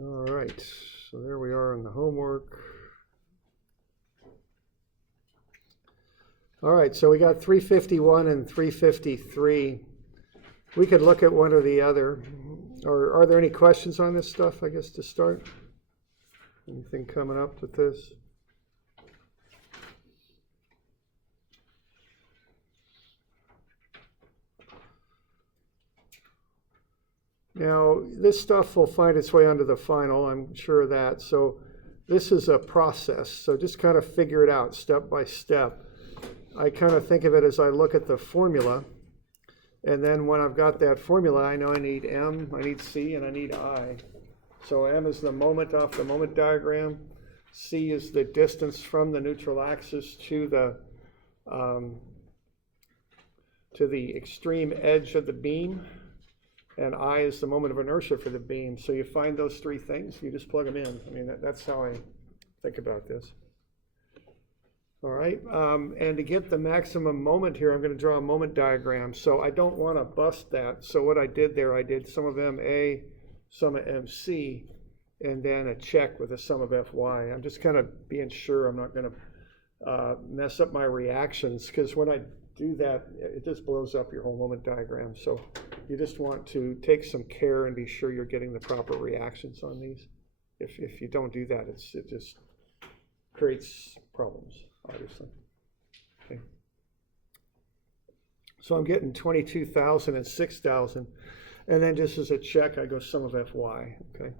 All right, so there we are in the homework. All right, so we got 351 and 353. We could look at one or the other. Or are there any questions on this stuff, I guess, to start? Anything coming up with this? Now, this stuff will find its way onto the final, I'm sure of that. So this is a process, so just kind of figure it out step by step. I kind of think of it as I look at the formula, and then when I've got that formula, I know I need M, I need C, and I need I. So M is the moment off the moment diagram. C is the distance from the neutral axis to the extreme edge of the beam. And I is the moment of inertia for the beam. So you find those three things, you just plug them in. I mean, that's how I think about this. All right, and to get the maximum moment here, I'm going to draw a moment diagram. So I don't want to bust that. So what I did there, I did sum of MA, sum of MC, and then a check with a sum of FY. I'm just kind of being sure I'm not going to mess up my reactions, because when I do that, it just blows up your whole moment diagram. So you just want to take some care and be sure you're getting the proper reactions on these. If you don't do that, it just creates problems, obviously. Okay. So I'm getting 22,000 and 6,000, and then just as a check, I go sum of FY. Okay.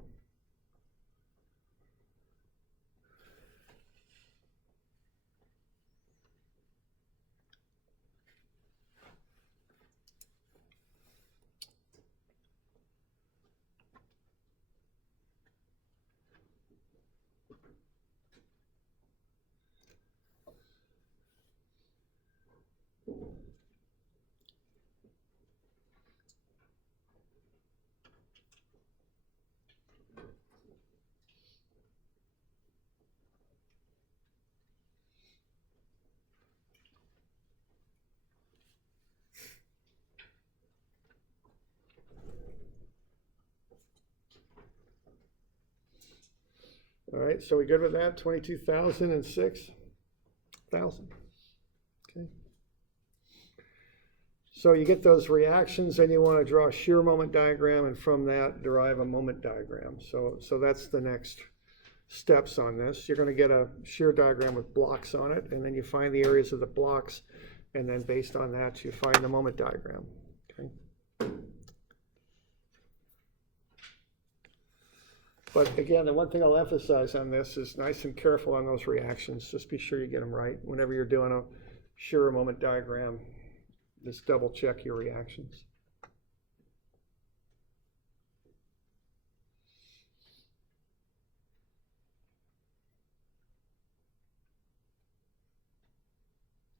All right, so we good with that? 22,000 and 6,000. Okay. So you get those reactions, and you want to draw a shear moment diagram, and from that derive a moment diagram. So that's the next steps on this. You're going to get a shear diagram with blocks on it, and then you find the areas of the blocks, and then based on that you find the moment diagram. Okay. But again, the one thing I'll emphasize on this is nice and careful on those reactions. Just be sure you get them right. Whenever you're doing a shear moment diagram, just double check your reactions.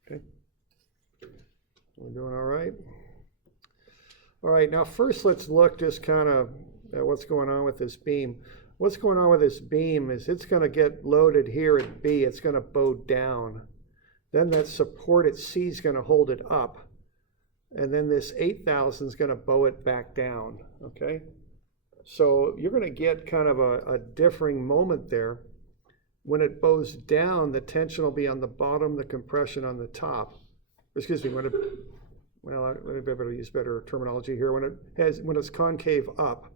Okay. We're doing all right. All right, now first let's look just kind of at what's going on with this beam. What's going on with this beam is it's going to get loaded here at B. It's going to bow down. Then that support at C is going to hold it up. And then this 8,000 is going to bow it back down, okay? So you're going to get kind of a differing moment there. When it bows down, the tension will be on the bottom, the compression on the top. Excuse me, let me better use better terminology here. When it's concave up,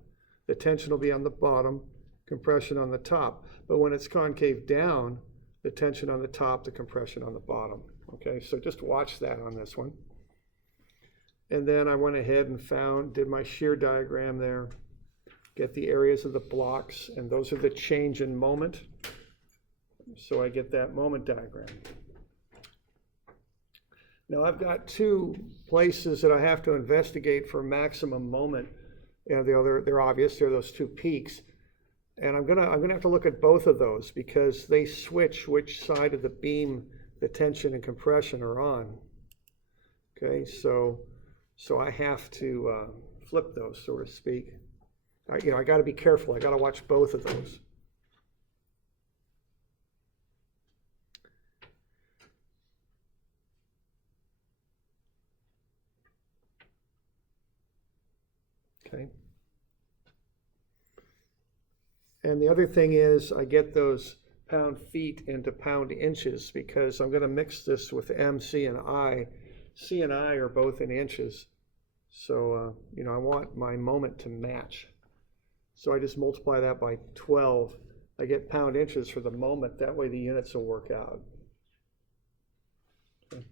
the tension will be on the bottom, compression on the top. But when it's concave down, the tension on the top, the compression on the bottom. Okay, so just watch that on this one. And then I went ahead and did my shear diagram there, get the areas of the blocks, and those are the change in moment. So I get that moment diagram. Now I've got two places that I have to investigate for maximum moment. And they're obvious, they're those two peaks. And I'm gonna have to look at both of those because they switch which side of the beam the tension and compression are on. Okay, so I have to flip those, so to speak. I got to be careful. I got to watch both of those. Okay. And the other thing is I get those pound feet into pound inches because I'm going to mix this with M, C, and I. C and I are both in inches. So, you know, I want my moment to match. So I just multiply that by 12. I get pound inches for the moment. That way the units will work out. Okay.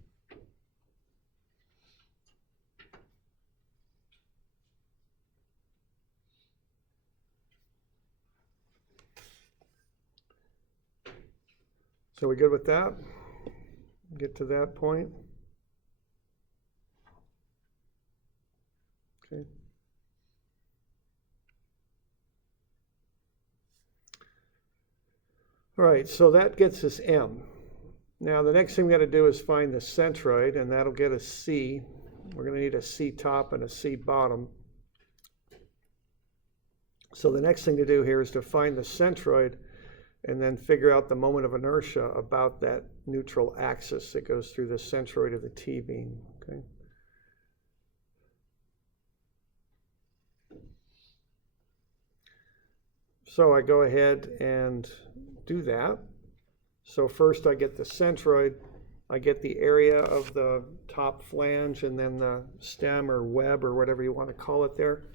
So we good with that? Get to that point. Okay. All right, so that gets us M. Now the next thing we got to do is find the centroid, and that'll get us C. We're going to need a C top and a C bottom. So the next thing to do here is to find the centroid and then figure out the moment of inertia about that neutral axis that goes through the centroid of the T-beam. Okay. So I go ahead and do that. So first I get the centroid, I get the area of the top flange and then the stem or web or whatever you want to call it there.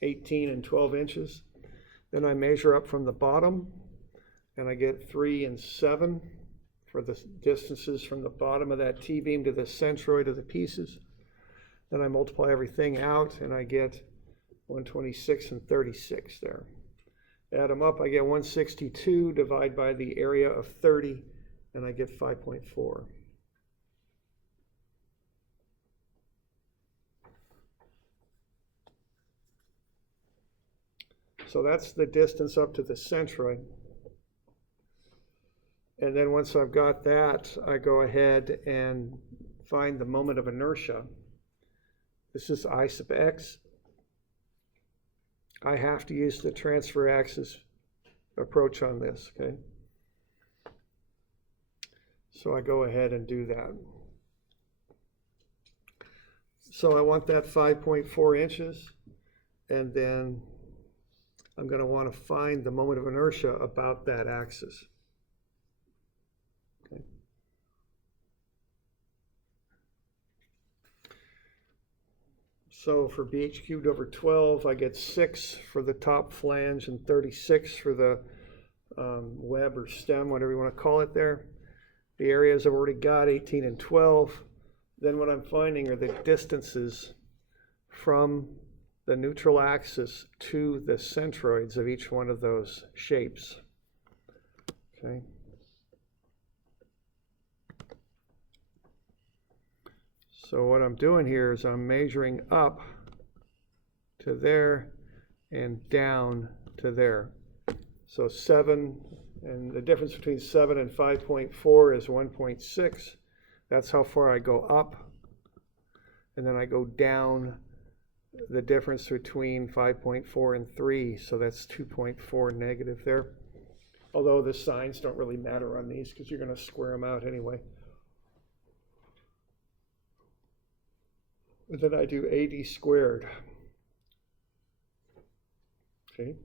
18 and 12 inches. Then I measure up from the bottom and I get 3 and 7 for the distances from the bottom of that T-beam to the centroid of the pieces. Then I multiply everything out and I get 126 and 36 there. Add them up, I get 162, divide by the area of 30, and I get 5.4. So that's the distance up to the centroid. And then once I've got that, I go ahead and find the moment of inertia. This is I sub x. I have to use the transfer axis approach on this, okay? So I go ahead and do that. So I want that 5.4 inches, and then I'm going to want to find the moment of inertia about that axis. Okay. So for BH cubed over 12, I get 6 for the top flange and 36 for the web or stem, whatever you want to call it there. The areas I've already got, 18 and 12. Then what I'm finding are the distances from the neutral axis to the centroids of each one of those shapes. Okay. So what I'm doing here is I'm measuring up to there and down to there. So 7, and the difference between 7 and 5.4 is 1.6. That's how far I go up. And then I go down the difference between 5.4 and 3, so that's 2.4 negative there. Although the signs don't really matter on these because you're going to square them out anyway. And then I do AD squared. Okay.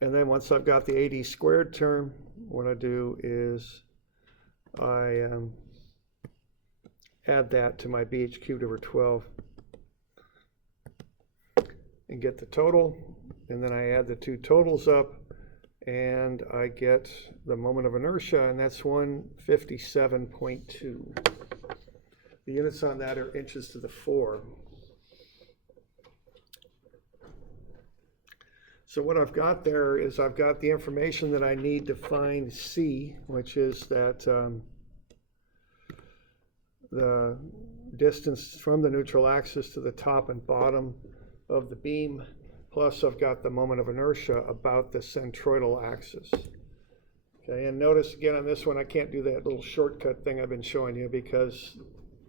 And then once I've got the AD squared term, what I do is I add that to my BH cubed over 12 and get the total. And then I add the two totals up and I get the moment of inertia, and that's 157.2. The units on that are inches to the 4. So what I've got there is I've got the information that I need to find C, which is that the distance from the neutral axis to the top and bottom of the beam, plus I've got the moment of inertia about the centroidal axis. Okay, and notice again on this one I can't do that little shortcut thing I've been showing you because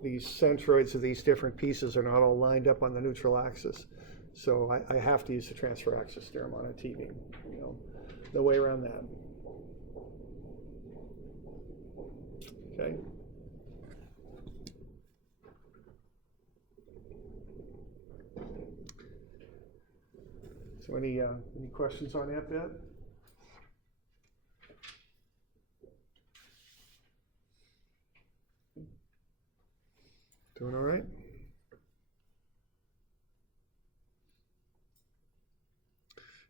these centroids of these different pieces are not all lined up on the neutral axis. So I have to use the transfer axis theorem on a T-beam. You know, no way around that. Okay. So any questions on that bit? Doing all right?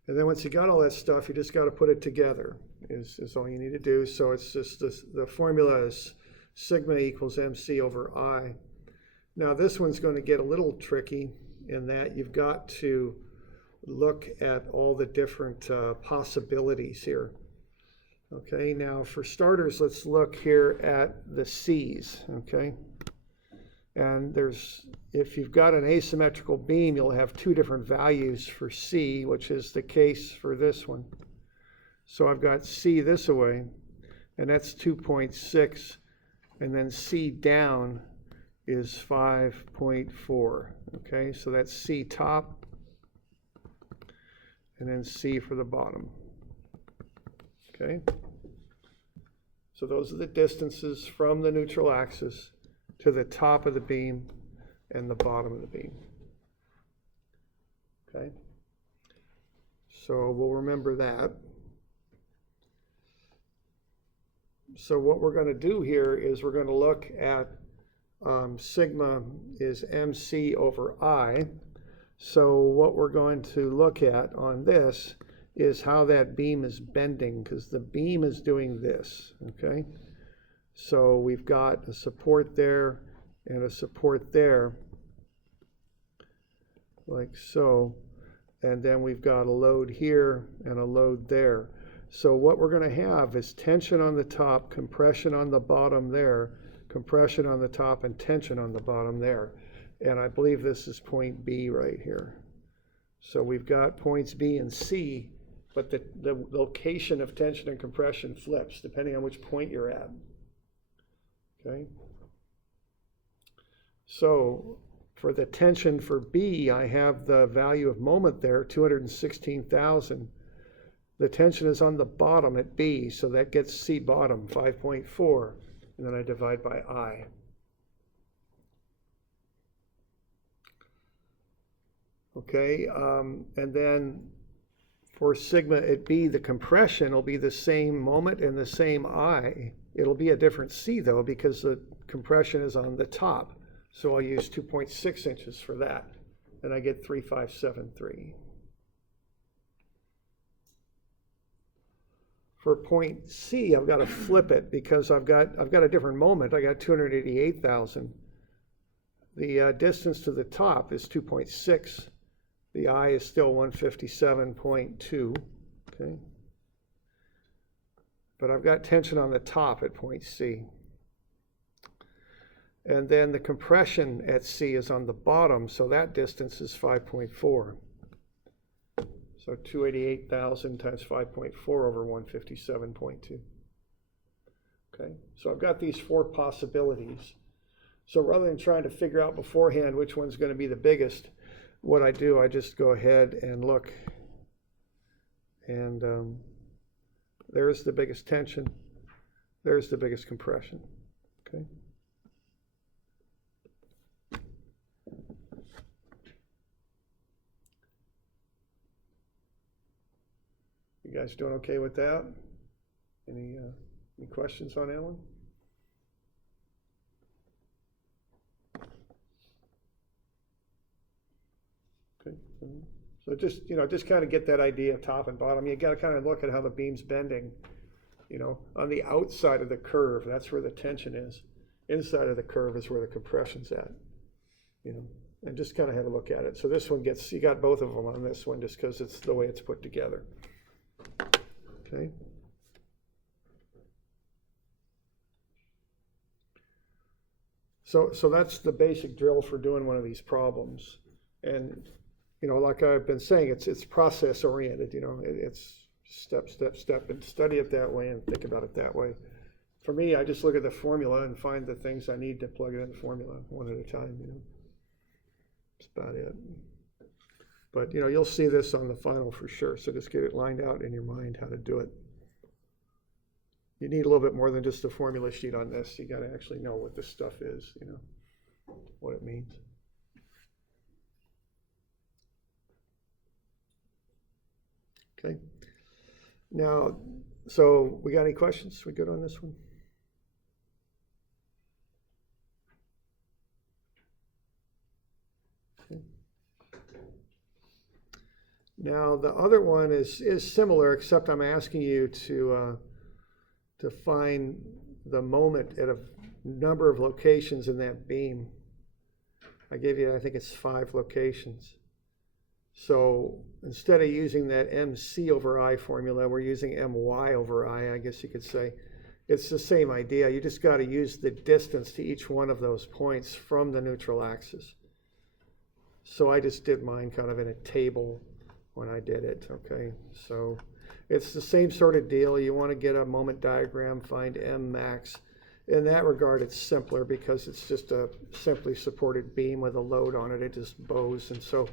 And then once you got all that stuff, you just got to put it together is all you need to do. So it's just this, the formula is sigma equals mc over I. Now this one's going to get a little tricky in that you've got to look at all the different possibilities here. Okay, now for starters, let's look here at the C's, okay? And if you've got an asymmetrical beam, you'll have two different values for C, which is the case for this one. So I've got C this way, and that's 2.6, and then C down is 5.4, okay? So that's C top, and then C for the bottom, okay? So those are the distances from the neutral axis to the top of the beam and the bottom of the beam. Okay? So we'll remember that. So what we're going to do here is we're going to look at sigma is mc over I. So what we're going to look at on this is how that beam is bending, because the beam is doing this, okay? So we've got a support there and a support there, like so. And then we've got a load here and a load there. So what we're going to have is tension on the top, compression on the bottom there, compression on the top, and tension on the bottom there. And I believe this is point B right here. So we've got points B and C, but the location of tension and compression flips depending on which point you're at. Okay. So for the tension for B, I have the value of moment there, 216,000. The tension is on the bottom at B, so that gets C bottom, 5.4, and then I divide by I. Okay, and then for sigma at B, the compression will be the same moment and the same I. It'll be a different C though, because the compression is on the top. So I'll use 2.6 inches for that, and I get 3,573. For point C, I've got to flip it because I've got a different moment. I got 288,000. The distance to the top is 2.6. The I is still 157.2. Okay. But I've got tension on the top at point C. And then the compression at C is on the bottom, so that distance is 5.4. So 288,000 times 5.4 over 157.2. Okay, so I've got these four possibilities. So rather than trying to figure out beforehand which one's going to be the biggest, what I do, I just go ahead and look. And there's the biggest tension. There's the biggest compression. Okay. You guys doing okay with that? Any questions on that one? Okay. So just kind of get that idea of top and bottom. You got to kind of look at how the beam's bending. On the outside of the curve, that's where the tension is. Inside of the curve is where the compression's at. And just kind of have a look at it. So this one you got both of them on this one just because it's the way it's put together. Okay. So that's the basic drill for doing one of these problems. And like I've been saying, it's process oriented. It's step, step, step, and study it that way and think about it that way. For me, I just look at the formula and find the things I need to plug it in the formula one at a time. That's about it. But you'll see this on the final for sure. So just get it lined out in your mind how to do it. You need a little bit more than just a formula sheet on this. You got to actually know what this stuff is, what it means. Okay. Now, so we got any questions? We good on this one? Okay. Now the other one is similar, except I'm asking you to find the moment at a number of locations in that beam. I gave you, I think it's 5 locations. So instead of using that MC over I formula, we're using MY over I guess you could say. It's the same idea. You just got to use the distance to each one of those points from the neutral axis. So I just did mine kind of in a table when I did it, okay? So it's the same sort of deal. You want to get a moment diagram, find M max. In that regard, it's simpler because it's just a simply supported beam with a load on it. It just bows, and so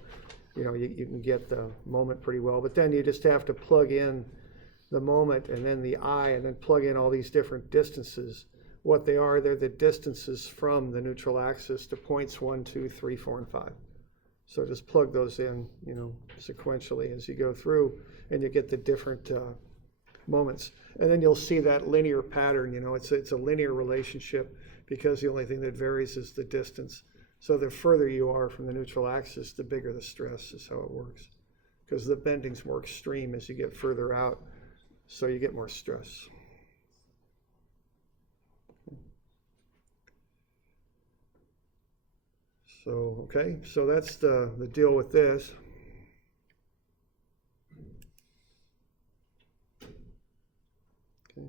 you can get the moment pretty well. But then you just have to plug in the moment and then the I, and then plug in all these different distances. What they are, they're the distances from the neutral axis to points 1, 2, 3, 4, and 5. So just plug those in, sequentially as you go through, and you get the different moments. And then you'll see that linear pattern. It's a linear relationship because the only thing that varies is the distance. So the further you are from the neutral axis, the bigger the stress is how it works. Because the bending's more extreme as you get further out, so you get more stress. So, okay, so that's the deal with this. Okay.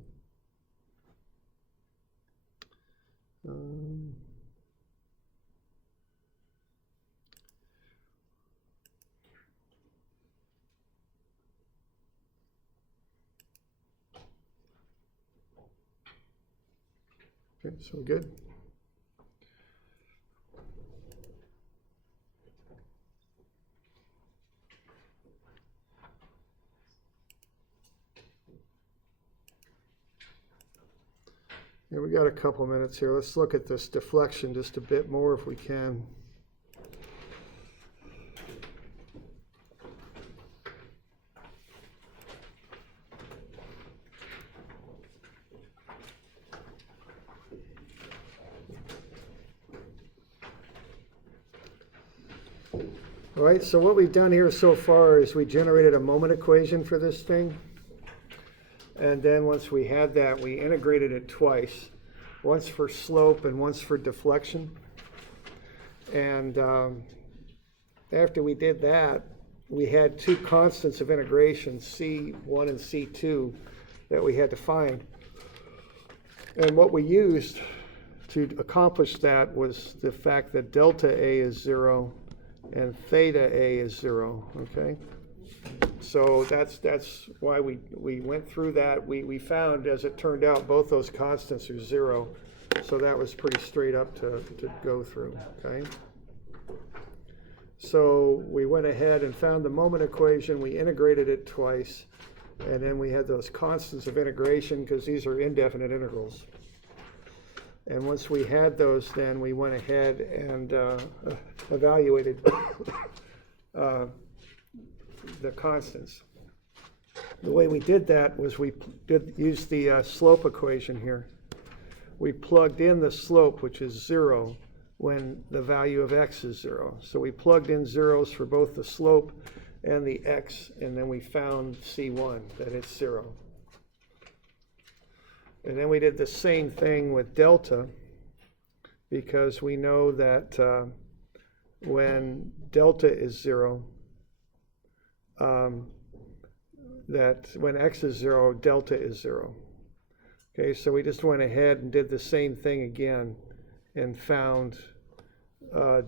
Okay, so good. Yeah, we got a couple minutes here. Let's look at this deflection just a bit more if we can. All right, so what we've done here so far is we generated a moment equation for this thing. And then once we had that, we integrated it twice, once for slope and once for deflection. And after we did that, we had 2 constants of integration, C1 and C2, that we had to find. And what we used to accomplish that was the fact that delta A is 0 and theta A is 0, okay? So that's why we went through that. We found, as it turned out, both those constants are 0. So that was pretty straight up to go through, okay? So we went ahead and found the moment equation. We integrated it twice. And then we had those constants of integration because these are indefinite integrals. And once we had those, then we went ahead and evaluated the constants. The way we did that was we use the slope equation here. We plugged in the slope, which is 0, when the value of x is 0. So we plugged in zeros for both the slope and the x, and then we found C1, that it's 0. And then we did the same thing with delta, because we know that when delta is 0, that when x is 0, delta is 0. Okay, so we just went ahead and did the same thing again and found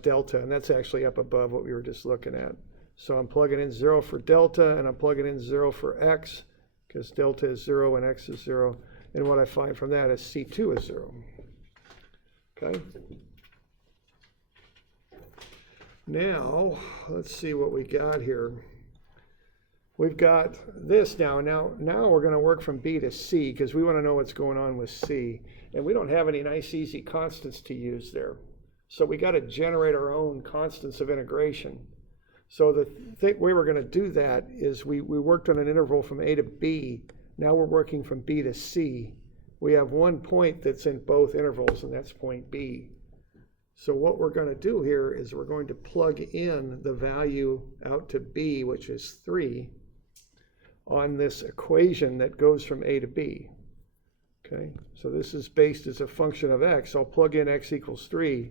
delta, and that's actually up above what we were just looking at. So I'm plugging in 0 for delta, and I'm plugging in 0 for x, because delta is 0 and x is 0. And what I find from that is C2 is 0. Okay? Now, let's see what we got here. We've got this now. Now we're going to work from B to C, because we want to know what's going on with C. And we don't have any nice, easy constants to use there. So we got to generate our own constants of integration. So the way we're going to do that is we worked on an interval from A to B. Now we're working from B to C. We have one point that's in both intervals, and that's point B. So what we're going to do here is we're going to plug in the value out to B, which is 3, on this equation that goes from A to B. Okay, so this is based as a function of x. I'll plug in x equals 3,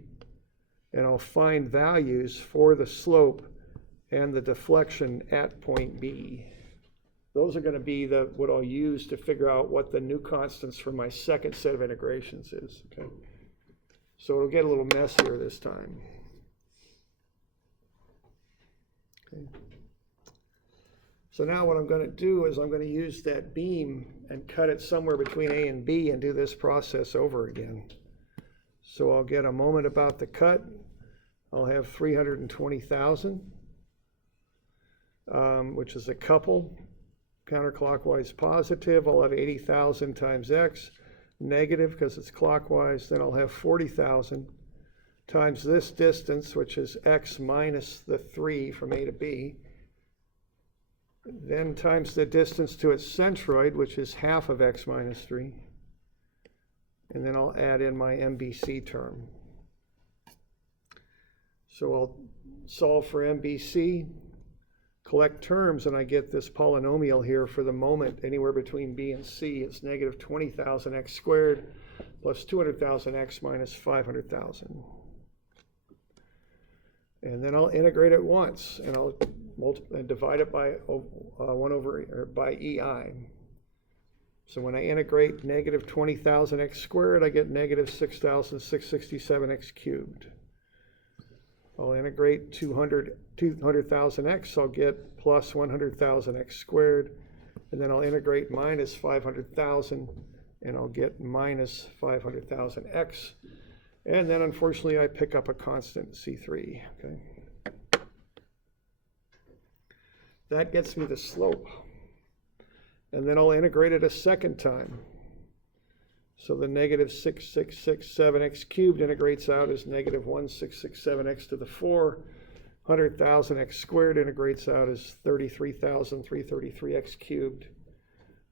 and I'll find values for the slope and the deflection at point B. Those are going to be what I'll use to figure out what the new constants for my second set of integrations is. Okay, so it'll get a little messier this time. Okay. So now what I'm going to do is I'm going to use that beam and cut it somewhere between A and B and do this process over again. So I'll get a moment about the cut. I'll have 320,000, which is a couple, counterclockwise positive. I'll have 80,000 times x, negative because it's clockwise. Then I'll have 40,000 times this distance, which is x minus the 3 from A to B. Then times the distance to its centroid, which is half of x minus 3. And then I'll add in my MBC term. So I'll solve for MBC, collect terms, and I get this polynomial here for the moment anywhere between B and C. It's negative 20,000 x squared plus 200,000 x minus 500,000. And then I'll integrate it once, and I'll divide it by by EI. So when I integrate negative 20,000 x squared, I get negative 6,667 x cubed. I'll integrate 200,000 x, I'll get plus 100,000 x squared. And then I'll integrate minus 500,000, and I'll get minus 500,000 x. And then unfortunately I pick up a constant C3. Okay. That gets me the slope. And then I'll integrate it a second time. So the negative 6667x cubed integrates out as negative 1667x to the 4. 100,000 x squared integrates out as 33,333x cubed.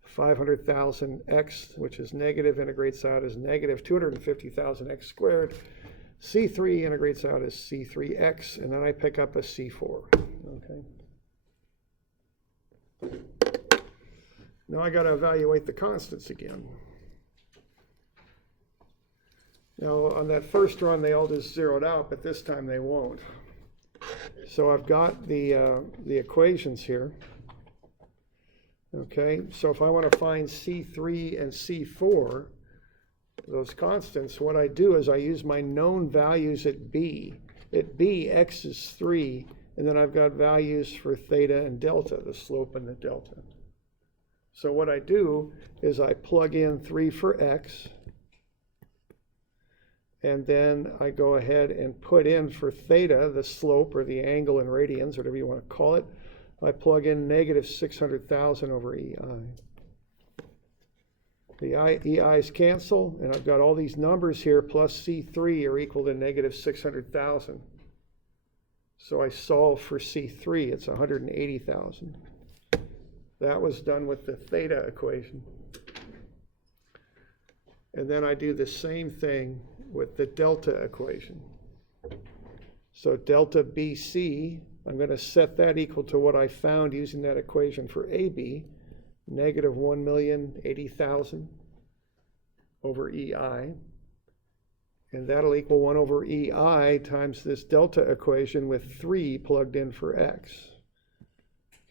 500,000 x, which is negative, integrates out as negative 250,000 x squared. C3 integrates out as C3x, and then I pick up a C4. Okay. Now I got to evaluate the constants again. Now on that first run they all just zeroed out, but this time they won't. So I've got the equations here. Okay, so if I want to find C3 and C4, those constants, what I do is I use my known values at B. At B, x is 3, and then I've got values for theta and delta, the slope and the delta. So what I do is I plug in 3 for x, and then I go ahead and put in for theta, the slope or the angle in radians, whatever you want to call it. I plug in negative 600,000 over EI. The EI's cancel, and I've got all these numbers here plus C3 are equal to negative 600,000. So I solve for C3, it's 180,000. That was done with the theta equation. And then I do the same thing with the delta equation. So delta BC, I'm going to set that equal to what I found using that equation for AB, negative 1,080,000 over EI. And that'll equal 1 over EI times this delta equation with 3 plugged in for x.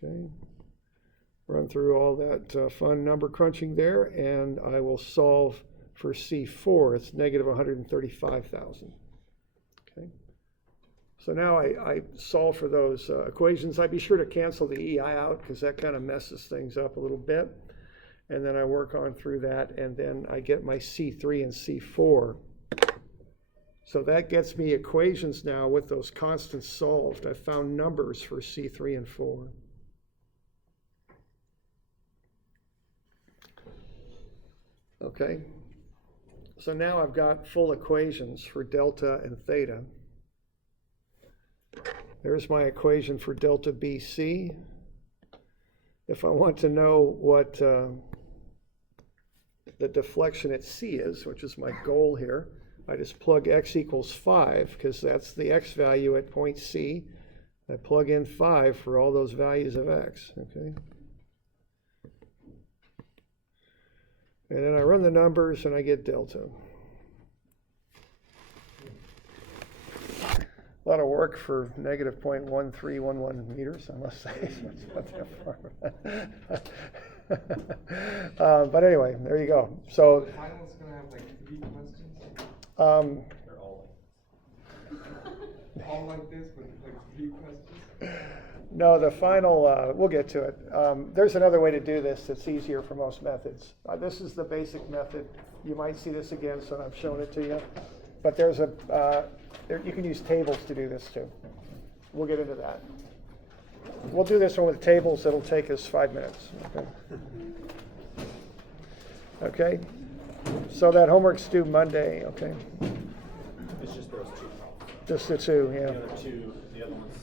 Okay. Run through all that fun number crunching there, and I will solve for C4. It's negative 135,000. Okay. So now I solve for those equations. I'd be sure to cancel the EI out because that kind of messes things up a little bit. And then I work on through that, and then I get my C3 and C4. So that gets me equations now with those constants solved. I found numbers for C3 and 4. Okay. So now I've got full equations for delta and theta. There's my equation for delta BC. If I want to know what the deflection at C is, which is my goal here, I just plug x equals 5, because that's the x value at point C. I plug in 5 for all those values of x, okay? And then I run the numbers and I get delta. A lot of work for negative 0.1311 meters, I must say. But anyway, there you go. So the final's going to have like 3 questions? They're all All like this with like 3 questions? no, the final, we'll get to it. There's another way to do this that's easier for most methods. This is the basic method. You might see this again, so I'm showing it to you. But there's you can use tables to do this too. We'll get into that. We'll do this one with tables. It'll take us 5 minutes. Okay. Okay. So that homework's due Monday. Okay. It's just those 2 problems. Just the 2, yeah. The other 2, the other ones